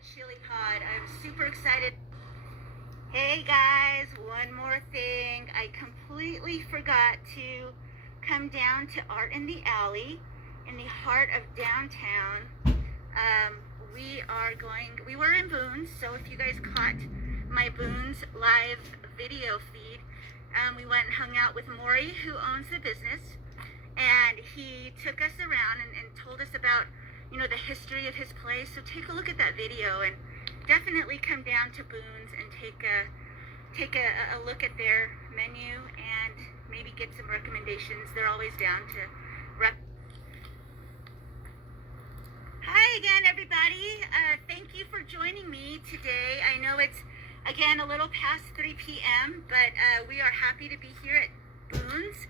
chili pod. I'm super excited. Hey guys, one more thing. I completely forgot to come down to Art in the Alley in the heart of downtown. We were in Boons, so if you guys caught my Boons live video feed, we went and hung out with Maury, who owns the business, and he took us around and told us about, the history of his place. So take a look at that video and definitely come down to Boons and take a look at their menu and maybe get some recommendations. They're always down to Hi again, everybody. Thank you for joining me today. I know it's, again, a little past 3 p.m., but we are happy to be here at Boons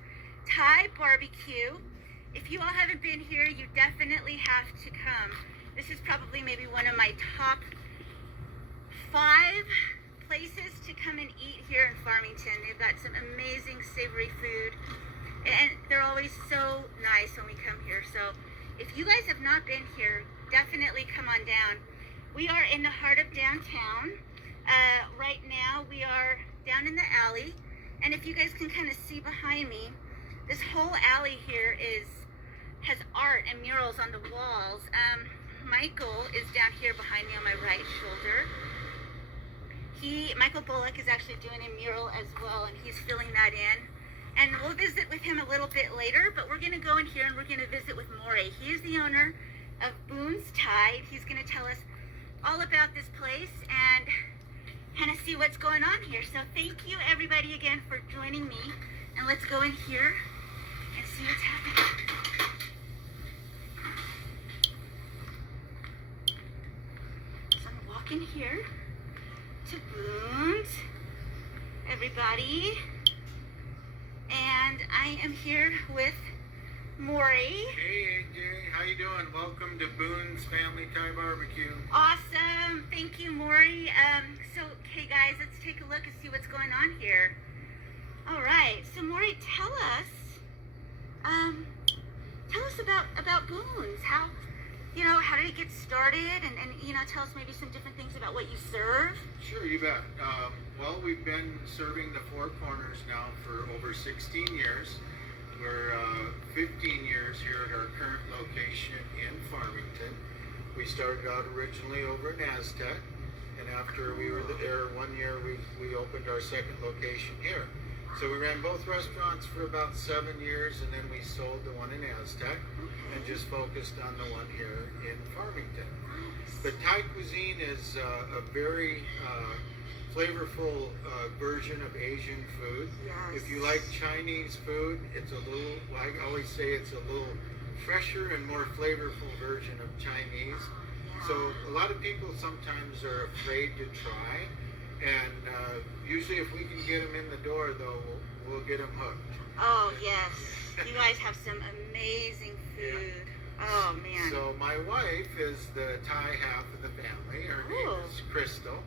Thai Barbecue. If you all haven't been here, you definitely have to come. This is probably maybe one of my top 5 places to come and eat here in Farmington. They've got some amazing savory food, and they're always so nice when we come here. So if you guys have not been here, definitely come on down. We are in the heart of downtown. Right now we are down in the alley, and if you guys can kind of see behind me, this whole alley here has art and murals on the walls. Michael is down here behind me on my right shoulder. Michael Bullock is actually doing a mural as well, and he's filling that in. And we'll visit with him a little bit later, but we're going to go in here and we're going to visit with Maury. He is the owner of Boons Thai. He's going to tell us all about this place and kind of see what's going on here. So thank you everybody again for joining me, and let's go in here and see what's happening. So I'm walking here to Boons, everybody, and I am here with Maury. Hey AJ, how you doing? Welcome to Boons Family Thai Barbecue. Awesome, thank you, Maury. So, okay guys, let's take a look and see what's going on here. All right, so Maury, tell us about Boons. How did it get started, and tell us maybe some different things about what you serve. Sure, you bet. Well, we've been serving the Four Corners now for over 16 years. We're 15 years here at our current location in Farmington. We started out originally over in Aztec, and after we were there 1 year, we opened our second location here. So we ran both restaurants for about 7 years, and then we sold the one in Aztec and just focused on the one here in Farmington. The Thai cuisine is a very flavorful version of Asian food. Yes. If you like Chinese food, it's I always say it's a little fresher and more flavorful version of Chinese. Yeah. So a lot of people sometimes are afraid to try, and usually if we can get them in the door, though, we'll get them hooked. Oh, yes. You guys have some amazing food. Yeah. Oh, man. So my wife is the Thai half of the family. Her name is Crystal,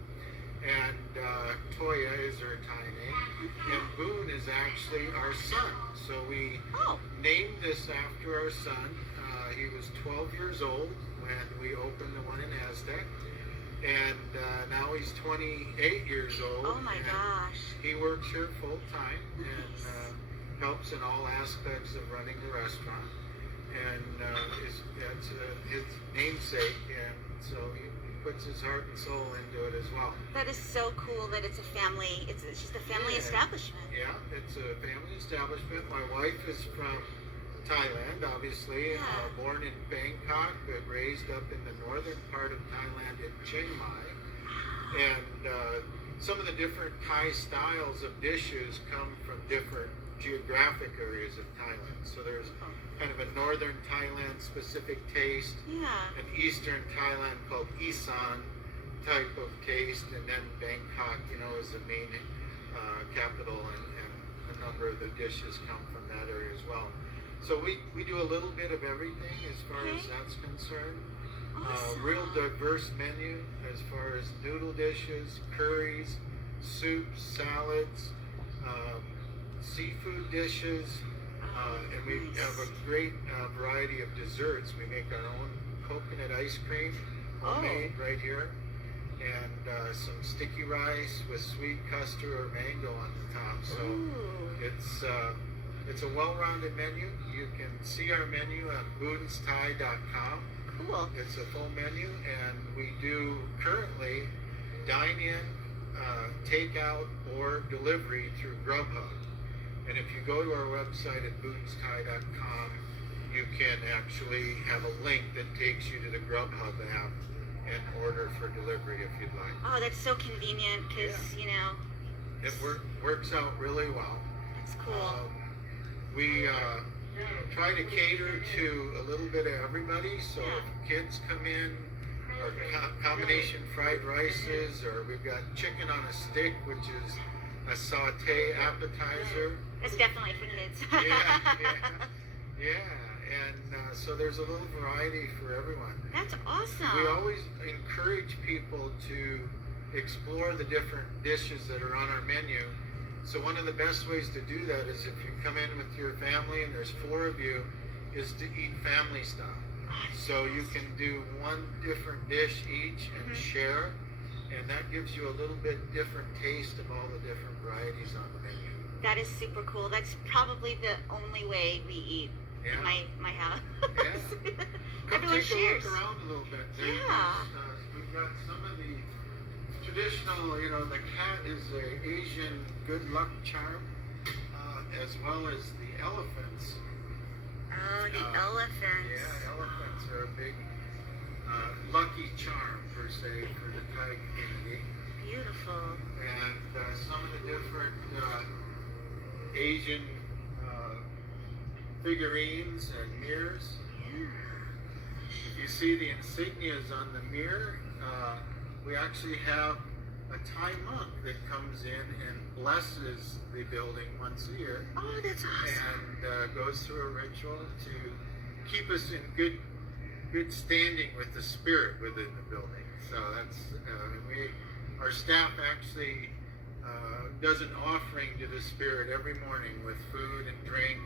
and Toya is her Thai name, and Boon is actually our son. So we named this after our son. He was 12 years old when we opened the one in Aztec, and now he's 28 years old. Oh my gosh. He works here full time and helps in all aspects of running the restaurant. And that's his namesake, and so he puts his heart and soul into it as well. That is so cool that it's a family, it's just a family establishment. Yeah, it's a family establishment. My wife is from Thailand, obviously, born in Bangkok, but raised up in the northern part of Thailand in Chiang Mai. And some of the different Thai styles of dishes come from different geographic areas of Thailand. So there's kind of a northern Thailand specific taste, an eastern Thailand called Isan type of taste, and then Bangkok, is the main capital, and a number of the dishes come from that area as well. So we do a little bit of everything as far as that's concerned. Awesome. Real diverse menu as far as noodle dishes, curries, soups, salads, seafood dishes, and we have a great variety of desserts. We make our own coconut ice cream, homemade right here. and some sticky rice with sweet custard or mango on the top. So it's a well-rounded menu. You can see our menu at boonsthai.com. Cool. It's a full menu, and we do currently dine-in, takeout, or delivery through Grubhub. And if you go to our website at boonsthai.com, you can actually have a link that takes you to the Grubhub app and order for delivery if you'd like. Oh, that's so convenient because, you know. It works out really well. That's cool. We try to cater to a little bit of everybody. So if kids come in, or combination fried rices, or we've got chicken on a stick, which is a saute appetizer. It's definitely for kids. Yeah. And so there's a little variety for everyone. That's awesome. We always encourage people to explore the different dishes that are on our menu. So one of the best ways to do that is if you come in with your family and there's 4 of you, is to eat family style. So you can do one different dish each and share, and that gives you a little bit different taste of all the different varieties on the menu. That is super cool. That's probably the only way we eat in my house. Come Everyone take shares. a look around a little bit. We've got some of the traditional, the cat is an Asian good luck charm, as well as the elephants. Oh, the elephants. Yeah, elephants are a big lucky charm, per se, for the Thai community. Beautiful. And some of the different Asian figurines and mirrors. Yeah. If you see the insignias on the mirror, we actually have a Thai monk that comes in and blesses the building once a year. Oh, that's awesome. And goes through a ritual to keep us in good standing with the spirit within the building. So that's our staff actually does an offering to the spirit every morning with food and drink,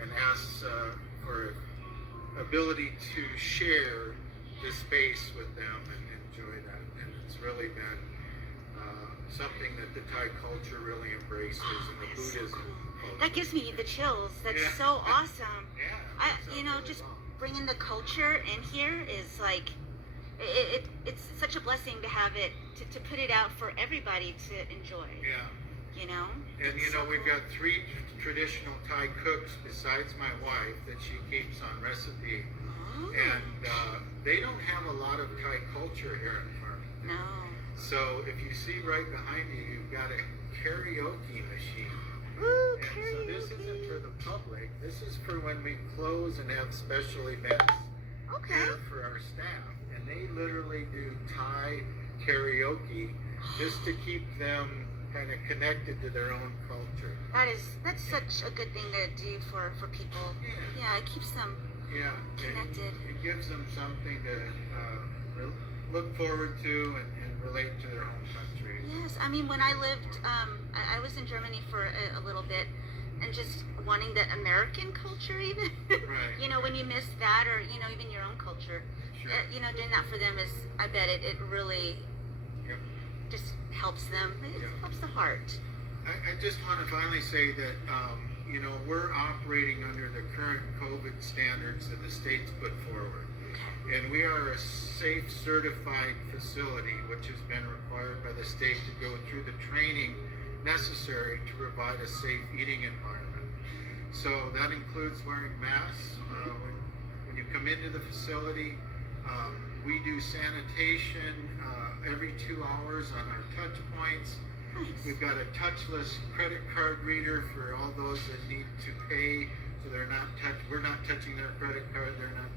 and asks for ability to share the space with them and enjoy that. And it's really been something that the Thai culture really embraces, and the Buddhism. So cool. That gives me the chills. That's so awesome. Just bringing the culture in here is like, it's such a blessing to have it, to put it out for everybody to enjoy. And we've got 3 traditional Thai cooks besides my wife that she keeps on recipe. Oh. And they don't have a lot of Thai culture here in Farmington. No. So if you see right behind you, you've got a karaoke machine. Ooh, and so this isn't for the public. This is for when we close and have special events here for our staff. And they literally do Thai karaoke just to keep them kind of connected to their own culture. That's such a good thing to do for people. Yeah, it keeps them connected. It gives them something to look forward to and relate to their home country. Yes, I mean, when I lived, I was in Germany for a little bit, and just wanting that American culture even. Right. When you miss that, or, even your own culture. Sure. Doing that for them is, I bet it really just helps them. It helps the heart. I just want to finally say that, we're operating under the current COVID standards that the state's put forward. And we are a safe certified facility, which has been required by the state to go through the training necessary to provide a safe eating environment. So that includes wearing masks. When you come into the facility, we do sanitation every 2 hours on our touch points. We've got a touchless credit card reader for all those that need to pay, so we're not touching their credit card, they're not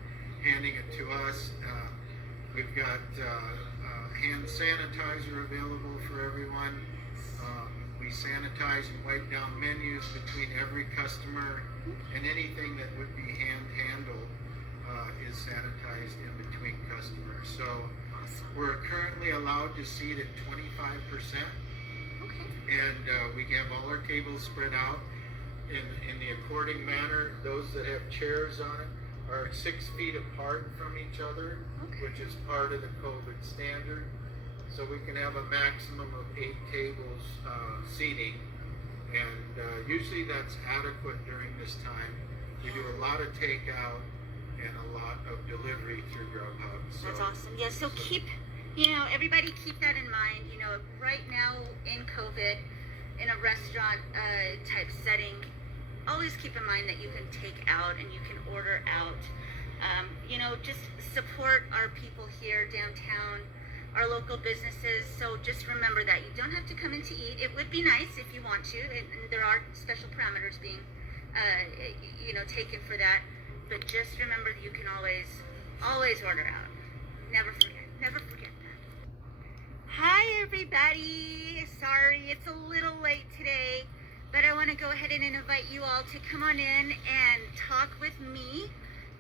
handing it to us. We've got hand sanitizer available for everyone. We sanitize and wipe down menus between every customer, and anything that would be handled is sanitized in between customers. So we're currently allowed to seat at 25%. And we have all our tables spread out in the according manner. Those that have chairs on it are 6 feet apart from each other, which is part of the COVID standard. so we can have a maximum of 8 tables seating, and usually that's adequate during this time. We do a lot of takeout and a lot of delivery through Grubhub. So, That's awesome. Yeah, so keep, everybody keep that in mind. Right now in COVID, in a restaurant type setting, always keep in mind that you can take out and you can order out. Just support our people here downtown, our local businesses. So just remember that you don't have to come in to eat. It would be nice if you want to, and there are special parameters being, taken for that. But just remember that you can always order out. Never forget that. Hi everybody. Sorry it's a little late today, but I want to go ahead and invite you all to come on in and talk with me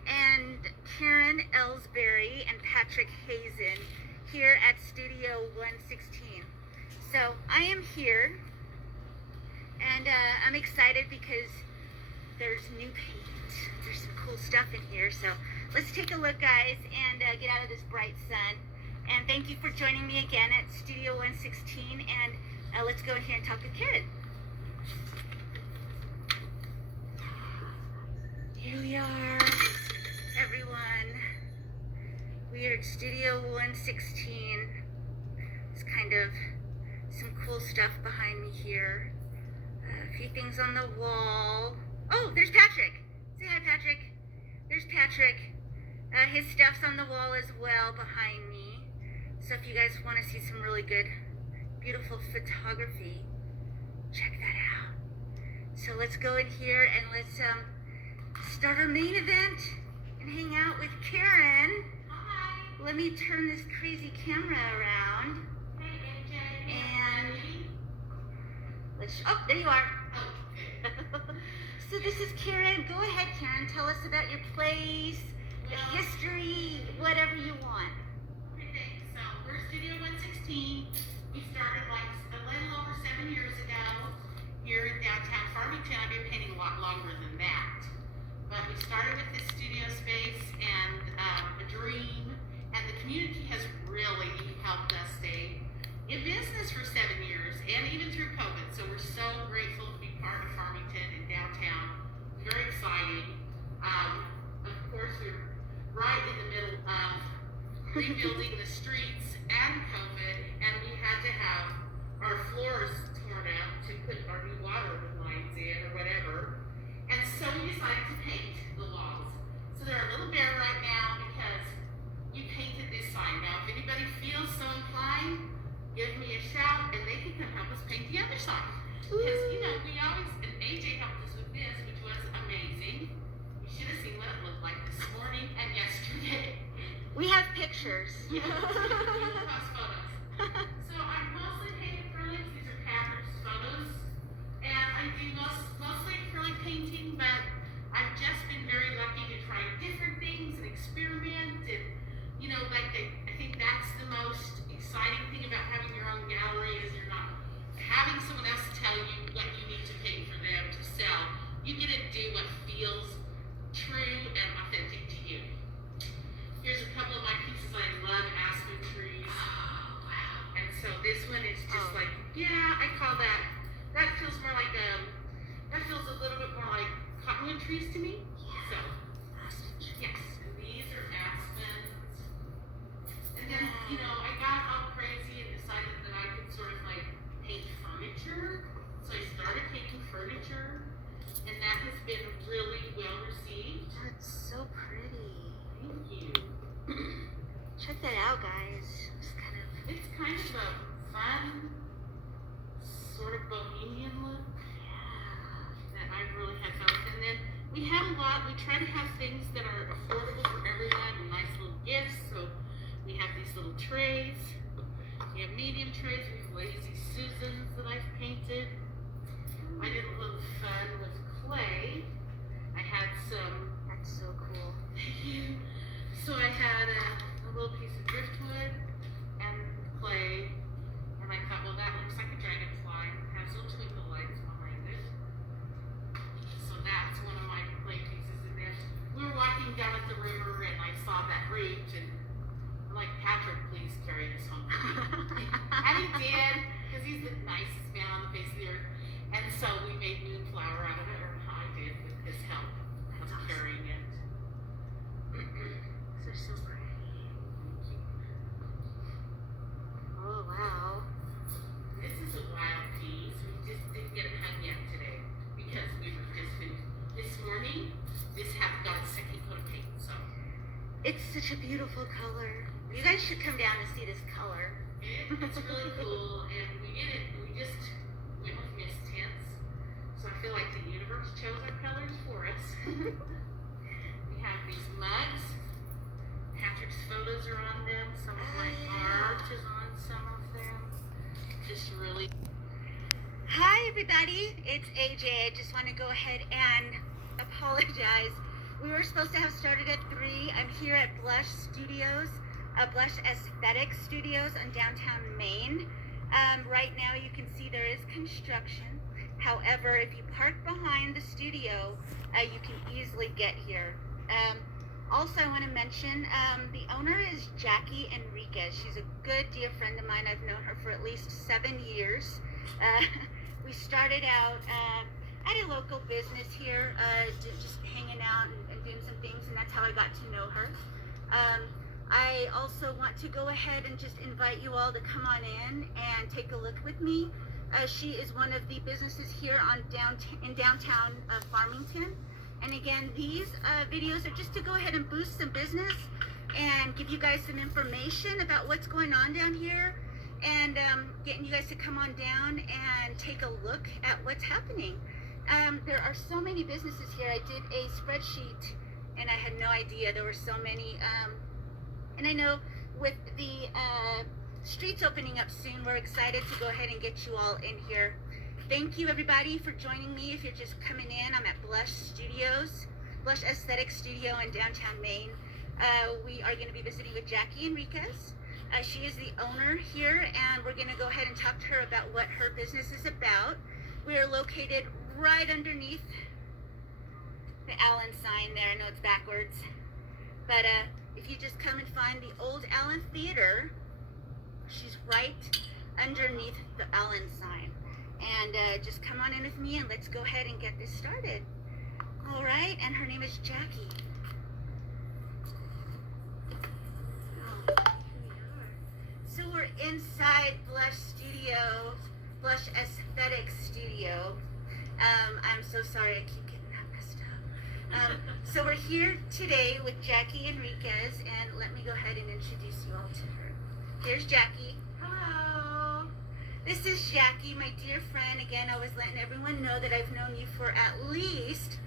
and Karen Ellsbury and Patrick Hazen here at Studio 116. So I am here, and I'm excited because there's new paint. There's some cool stuff in here. So let's take a look, guys, and get out of this bright sun. And thank you for joining me again at Studio 116. And let's go in here and talk with Karen. Here we are, everyone. We are at Studio 116. It's kind of some cool stuff behind me here. A few things on the wall. Oh, there's Patrick. Say hi, Patrick. There's Patrick. His stuff's on the wall as well behind me. So if you guys want to see some really good, beautiful photography, check that out. So let's go in here and let's start our main event and hang out with Karen. Hi. Let me turn this crazy camera around. Hey, AJ. And oh, there you are. So this is Karen. Go ahead, Karen. Tell us about your place, the history, whatever you want. Okay, thanks. So we're Studio 116. We started like a little over 7 years ago here in downtown Farmington. I've been painting a lot longer than that. But we started with this studio space and a dream, and the community has really helped us stay in business for 7 years, and even through COVID. So we're so grateful to be part of Farmington and downtown. Very exciting. Of course, we're right in the middle of rebuilding the streets and COVID, and we had to have our floors torn out to put our new water lines in or whatever. And so we decided to paint the walls. So they're a little bare right now because we painted this side. Now, if anybody feels so inclined, give me a shout and they can come help us paint the other side. Because, we always, and AJ helped us with this, which was amazing. You should have seen what it looked like this morning and yesterday. We have pictures. We post photos. So I'm mostly painting acrylics. These are Patrick's photos. And I do mostly acrylic painting, but I've just been very lucky to try different things and experiment. And, I think that's the most exciting thing about having your own gallery is you're not having someone else tell you what you need to paint for them to sell. You get to do what feels true and authentic to you. Here's a couple of my pieces. I love aspen trees. Oh, wow. And so this one is just I call that feels more like that feels a little bit more like cottonwood trees to me. Yeah. So, yes, and these are aspens. And then, I got all crazy and decided that I could sort of like paint furniture. So I started painting furniture, and that has been really well received. That's so pretty. Thank you. Check that out, guys. It's kind of a fun, sort of bohemian look that I really have fun with. And then we try to have things that are affordable for everyone and nice little gifts. So we have these little trays. We have medium trays. We have lazy Susans that I've painted. I did a little fun with clay. I had some. That's so cool. So I had a little piece of driftwood and clay, and I thought, well, that looks like a dragonfly. It has little twinkle lights behind it. So that's one of my clay pieces. And then we were walking down at the river, and I saw that root, and I'm like, Patrick, please carry this home with me. It's such a beautiful color. You guys should come down and see this color. It's really cool, and we just went with mist tints. So I feel like the universe chose our colors for us. We have these mugs. Patrick's photos are on them. Some of my art is on some of them. Just really. Hi everybody, it's AJ. I just want to go ahead and apologize. We were supposed to have started at 3. I'm here at Blush Studios, Blush Aesthetic Studios on downtown Maine. Right now you can see there is construction. However, if you park behind the studio, you can easily get here. Also, I want to mention the owner is Jackie Enriquez. She's a good dear friend of mine. I've known her for at least 7 years. We started out at a local business here, just hanging out and doing some things, and that's how I got to know her. I also want to go ahead and just invite you all to come on in and take a look with me. She is one of the businesses here in downtown Farmington. And again, these videos are just to go ahead and boost some business and give you guys some information about what's going on down here, and getting you guys to come on down and take a look at what's happening. There are so many businesses here. I did a spreadsheet and I had no idea there were so many. And I know with the streets opening up soon, we're excited to go ahead and get you all in here. Thank you everybody for joining me. If you're just coming in, I'm at Blush Studios, Blush Aesthetic Studio in downtown Maine. We are going to be visiting with Jackie Enriquez. She is the owner here, and we're going to go ahead and talk to her about what her business is about. We are located right underneath the Allen sign there. I know it's backwards, but if you just come and find the old Allen Theater, she's right underneath the Allen sign. And just come on in with me and let's go ahead and get this started. All right, and her name is Jackie. Oh, here we are. So we're inside Blush Studio, Blush Aesthetic Studio. I'm so sorry, I keep getting that messed up. So we're here today with Jackie Enriquez, and let me go ahead and introduce you all to her. Here's Jackie. Hello. This is Jackie, my dear friend. Again, I was letting everyone know that I've known you for at least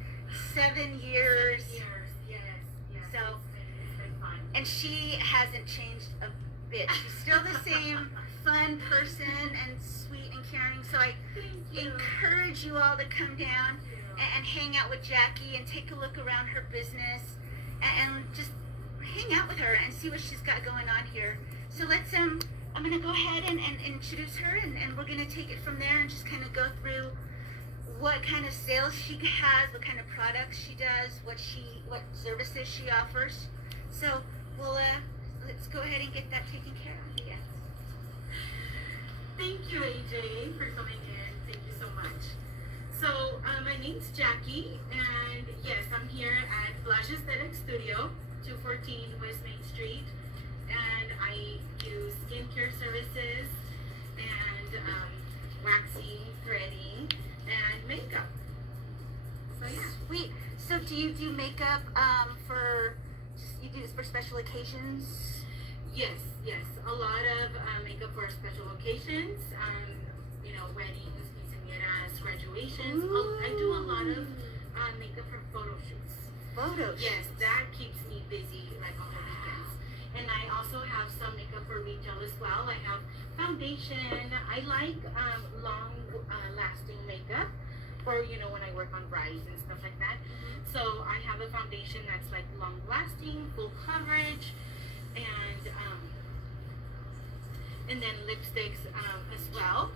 7 years. 7 years, yes. So, it's been fun. and she hasn't changed a bit. She's still the same fun person and sweet and caring. So I encourage you all to come down and hang out with Jackie and take a look around her business and just hang out with her and see what she's got going on here. So let's I'm gonna go ahead and introduce her, and we're gonna take it from there and just kind of go through what kind of sales she has, what kind of products she does, what services she offers. So we'll let's go ahead and get that taken care of. Yes. Thank you, AJ, for coming in. Thank you so much. So, my name's Jackie, and yes, I'm here at Blush Aesthetic Studio, 214 West Main Street, and I do skincare services and waxing, threading, and makeup. So yeah. Sweet. So do you do makeup you do this for special occasions? Yes. A lot of makeup for special occasions, weddings, quinceañeras, graduations. I do a lot of makeup for photo shoots. Photos. Yes, that keeps me busy like on the weekends. And I also have some makeup for retail as well. I have foundation. I like long lasting makeup for when I work on brides and stuff like that. So I have a foundation that's like long lasting, full coverage, and then lipsticks as well.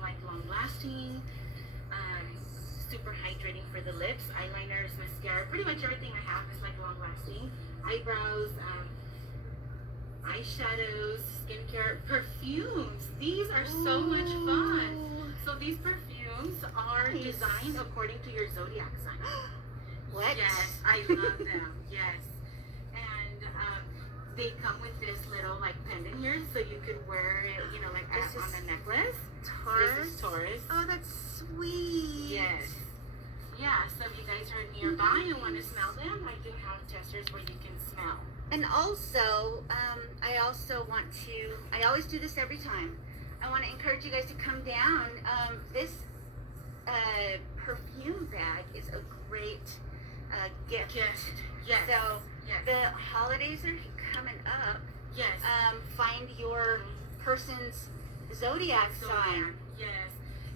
Like long lasting, super hydrating for the lips, eyeliners, mascara. Pretty much everything I have is like long lasting. Eyebrows, eyeshadows, skincare, perfumes. These are so much fun. So these perfumes are designed according to your zodiac sign. What? Yes, I love them. Yes. And they come with this little like pendant here, so you could wear it, like on a necklace. Taurus. This is Taurus. Oh, that's sweet. Yes. Yeah, so if you guys are nearby and want to smell them, I do have testers where you can smell. And also, I always do this every time. I want to encourage you guys to come down. This perfume bag is a great gift. Yes. So yes. the holidays are coming up. Yes. Find your person's zodiac sign. Yes.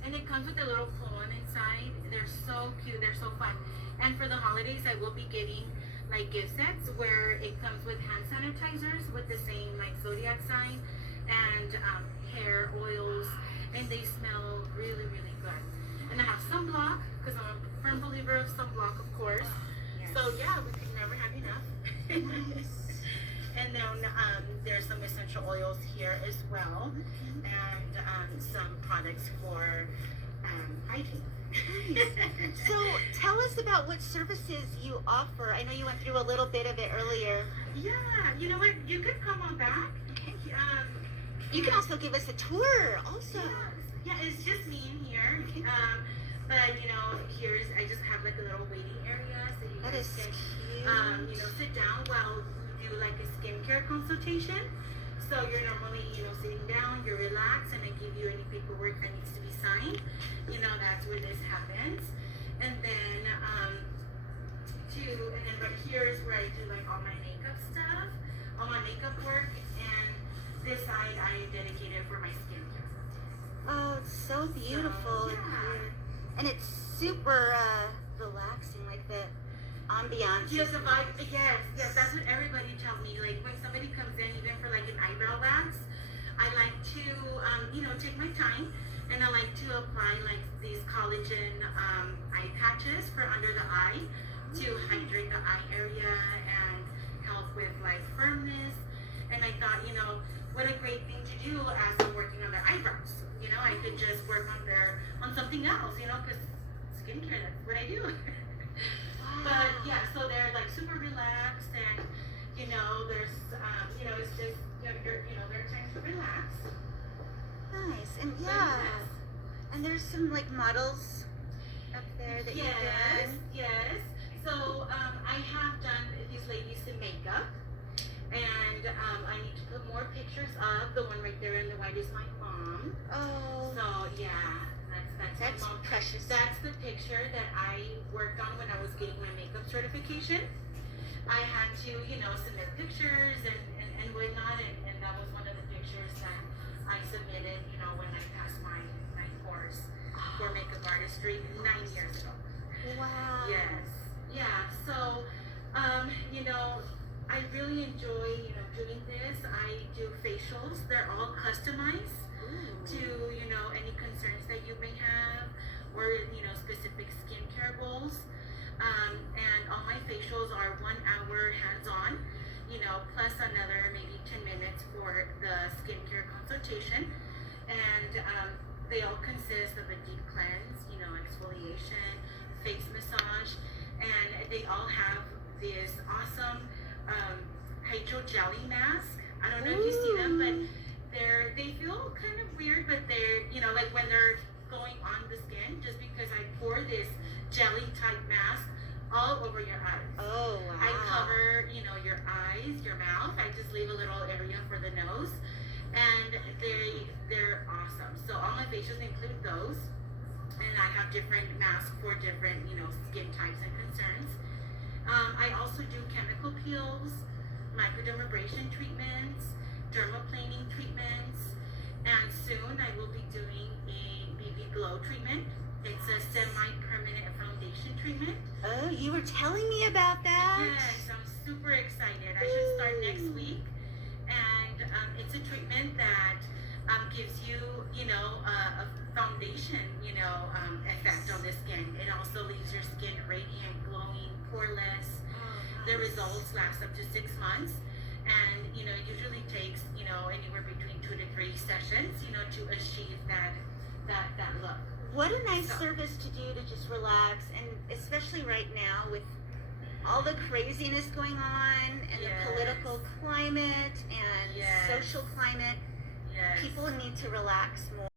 And it comes with a little poem inside. They're so cute. They're so fun. And for the holidays, I will be giving like gift sets where it comes with hand sanitizers with the same like zodiac sign and hair oils, and they smell really, really good. And I have sunblock because I'm a firm believer of sunblock, of course. Yes. So yeah, we can never have enough. And then there's some essential oils here as well, and some products for hygiene. So tell us about what services you offer. I know you went through a little bit of it earlier. Yeah, you know what? You could come on back. You can also give us a tour also. Yeah, it's just me in here. But you know, I just have like a little waiting area so you That guys is can cute. sit down while we do like a skincare consultation. So you're normally, sitting down, you're relaxed, and I give you any paperwork that needs to be signed. That's where this happens. And then right here is where I do like all my makeup stuff, all my makeup work, and this side I dedicated for my skincare. Oh, it's so beautiful in here. And it's super relaxing, like the ambiance. Yes, the vibe. Yes, that's what everybody tells me. Like when somebody comes in, even for like an eyebrow wax, I like to, take my time, and I like to apply like these collagen eye patches for under the eye to hydrate the eye area and help with like firmness. And I thought, what a great thing to do as I'm working on their eyebrows. I could just work on something else, because skincare, that's what I do. But yeah, so they're like super relaxed, and there's it's just there are times to relax. Nice. And yeah. And there's some like models up there that you've done. Yes. So I have done these ladies in makeup, and I need to put more pictures up. The one right there in the white is my mom. Oh. So yeah, that's my mom. Precious. That's the picture that I worked on when I was getting my makeup certification. I had to, submit pictures and whatnot, and that was one of the pictures that I submitted, when I passed my course for makeup artistry 9 years ago. Wow. Yes. Yeah. So, I really enjoy, doing this. I do facials. They're all customized to, any concerns that you may have, or, specific skincare goals. And all my facials are 1 hour hands-on, plus another maybe 10 minutes for the skincare consultation. And they all consist of a deep cleanse, exfoliation, face massage, and they all have this awesome hydro jelly mask. I don't know if you see them, but they feel kind of weird, but they're, like when they're going on the skin, just because I pour this jelly type mask all over your eyes. Oh, wow. I cover, your eyes, your mouth. I just leave a little area for the nose, and they're awesome. So all my facials include those, and I have different masks for different, skin types and concerns. I also do chemical peels, microdermabrasion treatments, dermaplaning treatments, and soon I will be doing a BB glow treatment. It's a semi-permanent foundation treatment. Oh, you were telling me about that. Yes, I'm super excited. I should start next week, and it's a treatment that gives you, a foundation, effect on the skin. It also leaves your skin radiant, glowing, poreless. The results last up to 6 months, and it usually takes anywhere between 2 to 3 sessions, to achieve that look. What a nice service to do, to just relax, and especially right now with all the craziness going on and the political climate and social climate, people need to relax more.